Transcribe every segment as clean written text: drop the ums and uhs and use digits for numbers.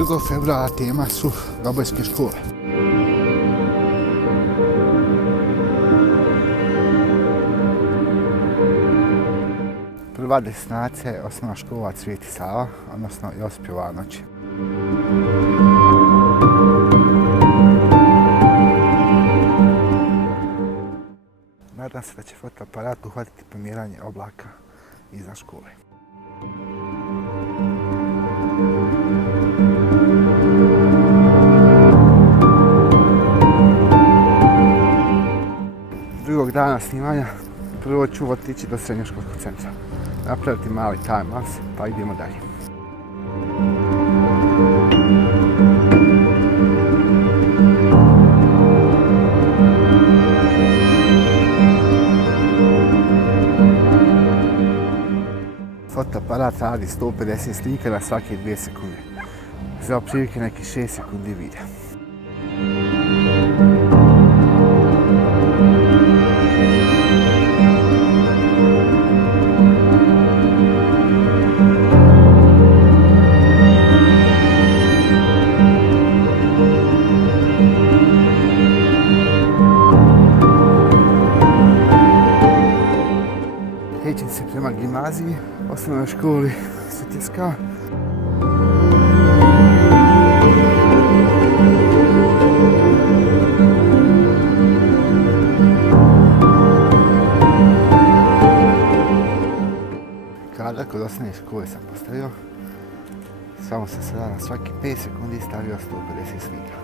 2. februara tema su Dobojske škole. Prva destinacija je osnovna škola Sveti Sava, odnosno Josip Jovanović. Nadam se da će fotoaparat uhvatiti pomjeranje oblaka iza škole. Drugog dana snimanja prvo ću otići do srednjoškolskog centra, napraviti mali time-lapse, pa idemo dalje. Fotoaparat radi 150 slika na svake 2 sekunde. Za otprilike neki 6 sekundi videa. Krećem se prema gimnaziji, osnovnoj školi Svetjeska. Kadar kod osnovne škole sam postavio, samo sam sada na svaki 5 sekundi stavio 150 slika.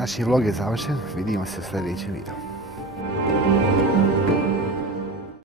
Naš vlog je završen, vidimo se u sljedećem videu.